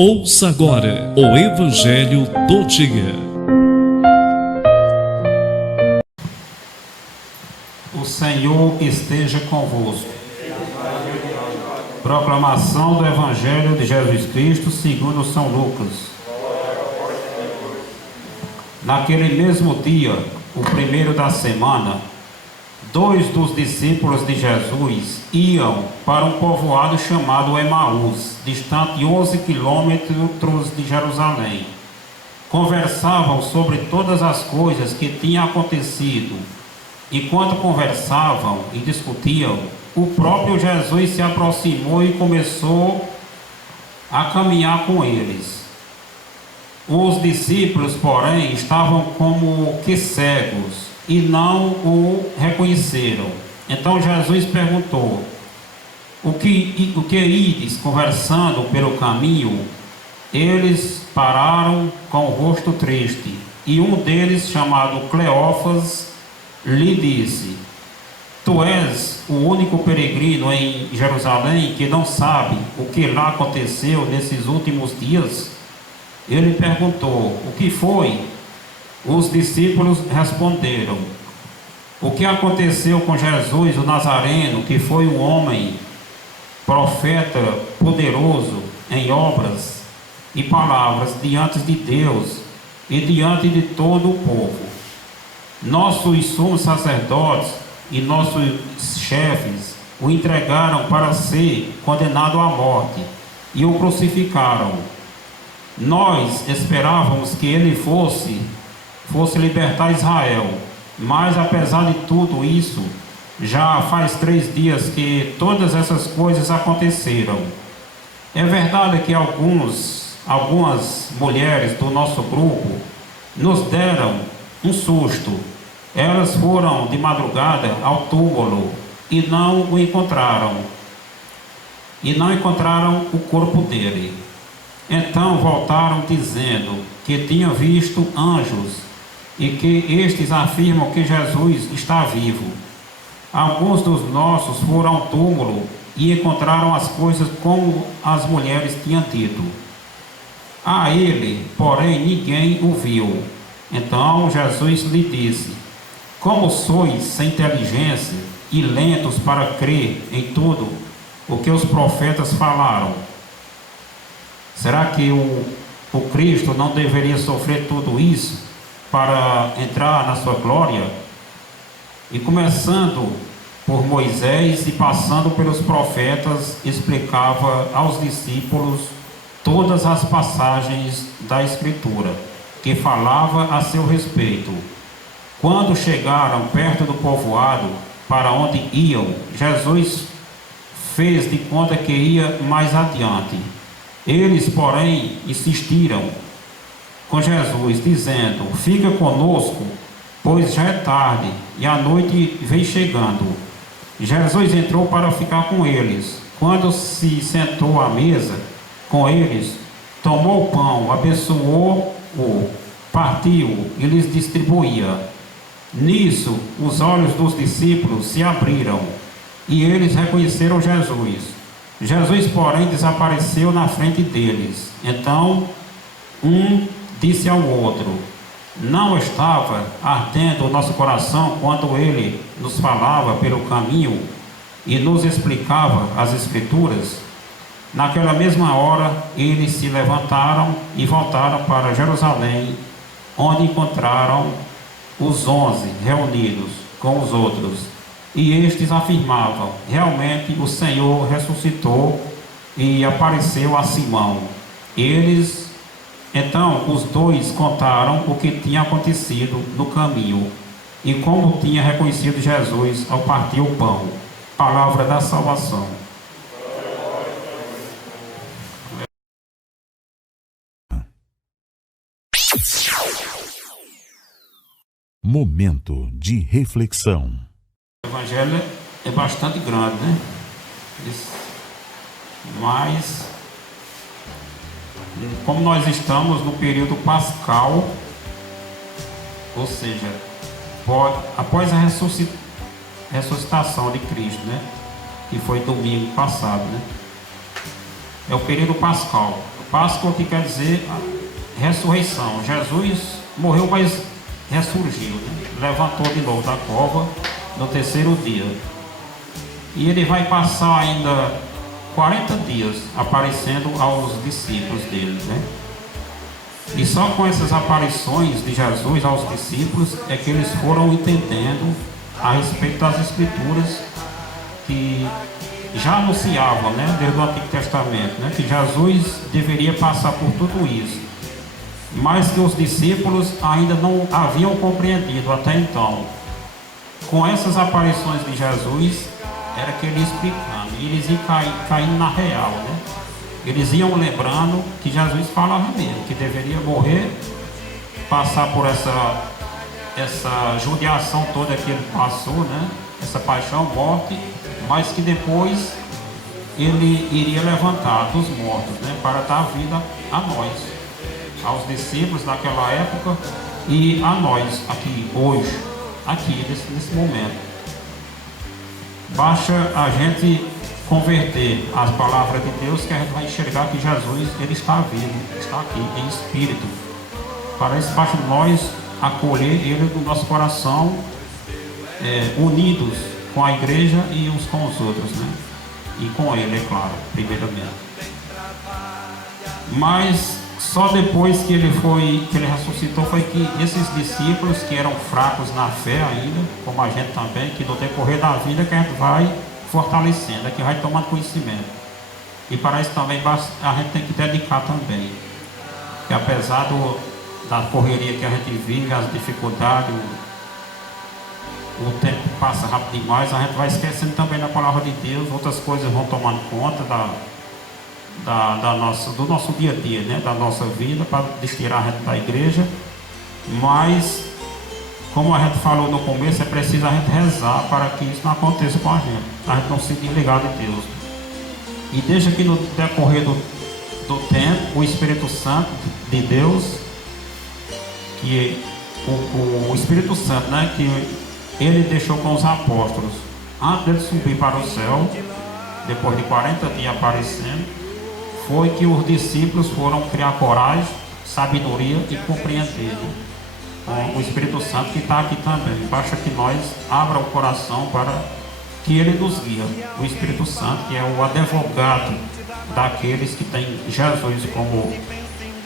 Ouça agora o Evangelho do Dia. O Senhor esteja convosco. Proclamação do Evangelho de Jesus Cristo segundo São Lucas. Naquele mesmo dia, o primeiro da semana, 2 dos discípulos de Jesus iam para um povoado chamado Emaús, distante 11 quilômetros de Jerusalém. Conversavam sobre todas as coisas que tinham acontecido. Enquanto conversavam e discutiam, o próprio Jesus se aproximou e começou a caminhar com eles. Os discípulos, porém, estavam como que cegos e não o reconheceram. Então Jesus perguntou: o que ides conversando pelo caminho? Eles pararam com o rosto triste, e um deles, chamado Cleófas, lhe disse: tu és o único peregrino em Jerusalém que não sabe o que lá aconteceu nesses últimos dias? Ele perguntou: o que foi? Os discípulos responderam: o que aconteceu com Jesus o Nazareno, que foi um homem, profeta poderoso em obras e palavras diante de Deus e diante de todo o povo. Nossos sumos sacerdotes e nossos chefes o entregaram para ser condenado à morte e o crucificaram. Nós esperávamos que ele fosse libertar Israel, mas apesar de tudo isso, já faz 3 dias que todas essas coisas aconteceram. É verdade que algumas mulheres do nosso grupo nos deram um susto. Elas foram de madrugada ao túmulo e não o encontraram. E não encontraram o corpo dele. Então voltaram dizendo que tinham visto anjos e que estes afirmam que Jesus está vivo. Alguns dos nossos foram ao túmulo e encontraram as coisas como as mulheres tinham dito. A ele, porém, ninguém o viu. Então Jesus lhe disse: como sois sem inteligência e lentos para crer em tudo o que os profetas falaram? Será que o Cristo não deveria sofrer tudo isso para entrar na sua glória? E começando por Moisés e passando pelos profetas, explicava aos discípulos todas as passagens da Escritura que falava a seu respeito. Quando chegaram perto do povoado para onde iam, Jesus fez de conta que ia mais adiante. Eles, porém, insistiram com Jesus, dizendo: fica conosco, pois já é tarde e a noite vem chegando. Jesus entrou para ficar com eles. Quando se sentou à mesa com eles, tomou o pão, abençoou-o, partiu e lhes distribuía. Nisso, os olhos dos discípulos se abriram e eles reconheceram Jesus. Jesus, porém, desapareceu na frente deles. Então, um disse ao outro: não estava ardendo o nosso coração quando ele nos falava pelo caminho e nos explicava as Escrituras? Naquela mesma hora, eles se levantaram e voltaram para Jerusalém, onde encontraram os 11 reunidos com os outros. E estes afirmavam: realmente o Senhor ressuscitou e apareceu a Simão. Então os 2 contaram o que tinha acontecido no caminho e como tinha reconhecido Jesus ao partir o pão. Palavra da salvação. Momento de reflexão. O Evangelho é bastante grande, né? Mas, como nós estamos no período pascal, ou seja, após a ressuscitação de Cristo, né? Que foi domingo passado, né? É o período pascal. Páscoa, que quer dizer a ressurreição. Jesus morreu, mas ressurgiu, né? Levantou de novo da cova no terceiro dia. E ele vai passar ainda 40 dias aparecendo aos discípulos dele, né? E só com essas aparições de Jesus aos discípulos é que eles foram entendendo a respeito das Escrituras que já anunciavam, né, desde o Antigo Testamento, né, que Jesus deveria passar por tudo isso, mas que os discípulos ainda não haviam compreendido até então. Com essas aparições de Jesus, era que ele ia explicando, e eles iam caindo na real, né? Eles iam lembrando que Jesus falava mesmo, que deveria morrer, passar por essa judiação toda que ele passou, né? Essa paixão, morte, mas que depois ele iria levantar dos mortos, né? Para dar vida a nós, aos discípulos daquela época e a nós aqui hoje, aqui nesse momento. Basta a gente converter as palavras de Deus, que a gente vai enxergar que Jesus, ele está vivo, está aqui em espírito. Para isso basta nós acolher ele no nosso coração, unidos com a igreja e uns com os outros, né? E com ele, é claro, primeiramente. Mas só depois que ele ressuscitou foi que esses discípulos que eram fracos na fé ainda, como a gente também, que no decorrer da vida que a gente vai fortalecendo, que vai tomando conhecimento. E para isso também a gente tem que dedicar também. Que apesar da correria que a gente vive, as dificuldades, o tempo passa rápido demais, a gente vai esquecendo também da palavra de Deus, outras coisas vão tomando conta do nosso dia a dia, né? Da nossa vida, para destirar a gente da igreja. Mas, como a gente falou no começo, é preciso a gente rezar para que isso não aconteça com a gente não se desligar de Deus. E deixa que no decorrer do tempo, o Espírito Santo de Deus, que o Espírito Santo, né, que ele deixou com os apóstolos antes de subir para o céu, depois de 40 dias aparecendo, foi que os discípulos foram criar coragem, sabedoria e compreender, né? O Espírito Santo que está aqui também. Basta que nós abra o coração para que ele nos guie. O Espírito Santo, que é o advogado daqueles que têm Jesus como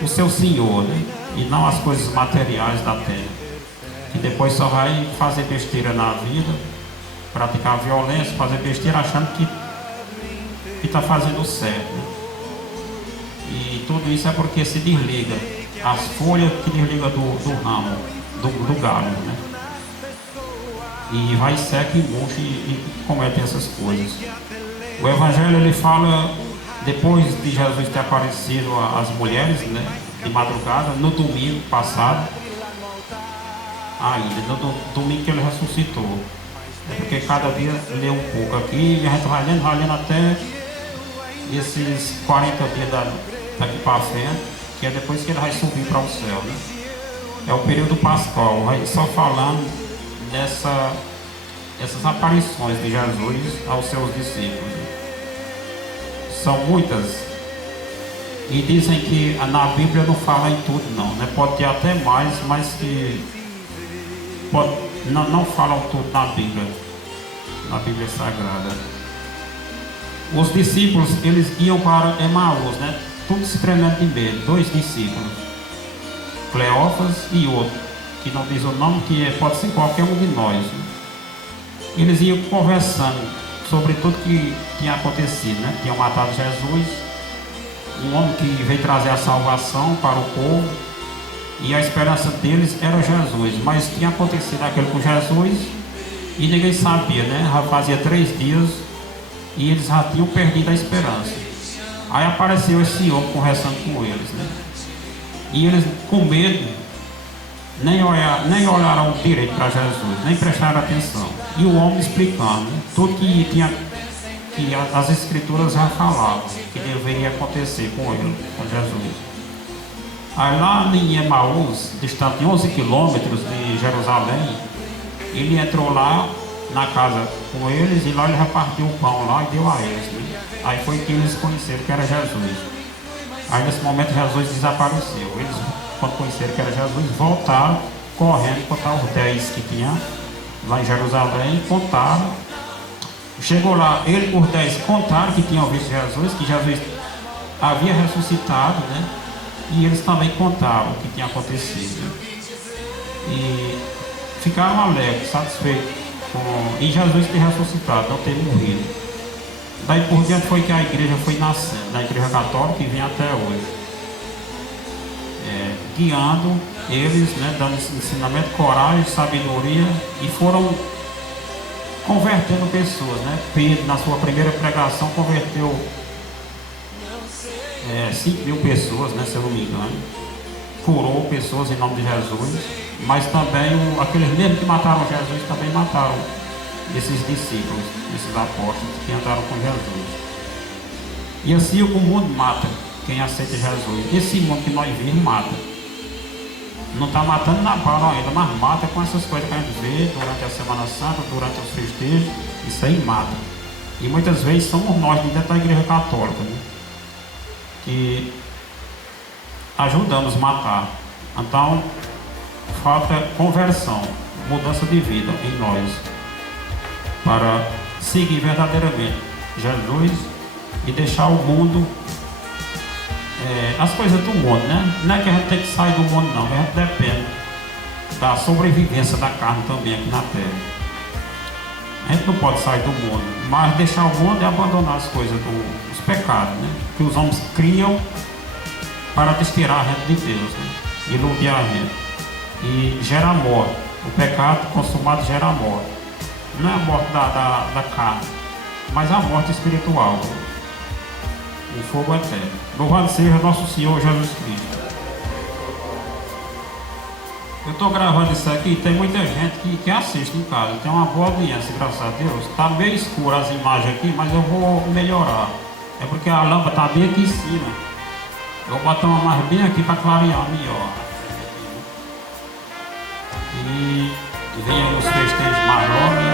o seu Senhor, né? E não as coisas materiais da terra, que depois só vai fazer besteira na vida, praticar violência, fazer besteira achando que está fazendo certo, né? E tudo isso é porque se desliga as folhas que desliga do ramo, do galho, né? E vai seca e murcha e comete essas coisas. O Evangelho, ele fala, depois de Jesus ter aparecido às mulheres, né, de madrugada, no domingo passado, ainda, no domingo que ele ressuscitou. Porque cada dia lê um pouco aqui, e a gente vai lendo até esses 40 dias daqui para frente, que é depois que ele vai subir para o céu, né? É o período pascal, vai só falando essas aparições de Jesus aos seus discípulos. São muitas, e dizem que na Bíblia não fala em tudo não, né? Pode ter até mais, mas que não falam tudo na Bíblia Sagrada. Os discípulos, eles iam para Emaús, né? Tudo se tremendo de medo. 2 discípulos, Cleófas e outro, que não diz o nome, que pode ser qualquer um de nós, né? Eles iam conversando sobre tudo que tinha acontecido, né? Tinham matado Jesus, um homem que veio trazer a salvação para o povo, e a esperança deles era Jesus, mas tinha acontecido aquilo com Jesus e ninguém sabia, né? Já fazia 3 dias e eles já tinham perdido a esperança. Aí apareceu esse homem conversando com eles, né? E eles, com medo, nem olharam direito para Jesus, nem prestaram atenção. E o homem explicando, né, tudo que as Escrituras já falavam que deveria acontecer com ele, com Jesus. Aí lá em Emaús, distante 11 quilômetros de Jerusalém, ele entrou lá na casa com eles e lá ele repartiu o pão lá e deu a eles, né? Aí foi que eles conheceram que era Jesus. Aí nesse momento Jesus desapareceu. Eles, quando conheceram que era Jesus, voltaram correndo contar os 10 que tinha lá em Jerusalém, contaram. Chegou lá, ele por 10 contaram que tinham visto Jesus, que Jesus havia ressuscitado, né? E eles também contaram o que tinha acontecido. Né? E ficaram alegres, satisfeitos em Jesus ter ressuscitado, não ter morrido. Daí por diante foi que a igreja foi nascendo, a igreja católica, e vem até hoje. Guiando eles, né, dando ensinamento, coragem, sabedoria, e foram convertendo pessoas, né? Pedro, na sua primeira pregação, converteu 5.000 pessoas, né, se eu não me engano. Curou pessoas em nome de Jesus, mas também aqueles mesmos que mataram Jesus também mataram esses discípulos, esses apóstolos que andaram com Jesus. E assim o mundo mata quem aceita Jesus. Esse mundo que nós vimos mata. Não está matando na bala ainda, mas mata com essas coisas que a gente vê durante a Semana Santa, durante os festejos. Isso aí mata. E muitas vezes somos nós dentro da igreja católica, né, que ajudamos a matar. Então falta conversão, mudança de vida em nós, para seguir verdadeiramente Jesus e deixar o mundo, as coisas do mundo, né? Não é que a gente tem que sair do mundo, não. A gente depende da sobrevivência da carne também aqui na terra. A gente não pode sair do mundo, mas deixar o mundo e abandonar as coisas dos pecados, né? Que os homens criam para despirar a gente de Deus, né? Iludir a gente e gera morte. O pecado consumado gera morte. Não é a morte da carne, mas a morte espiritual, o fogo eterno. Louvado seja nosso Senhor Jesus Cristo. Eu estou gravando isso aqui, tem muita gente que assiste em casa, tem uma boa audiência, graças a Deus. Está meio escuro as imagens aqui, mas eu vou melhorar. É porque a lâmpada está bem aqui em cima. Eu vou botar uma mais bem aqui para clarear melhor. E vem aí os festejos mais longos.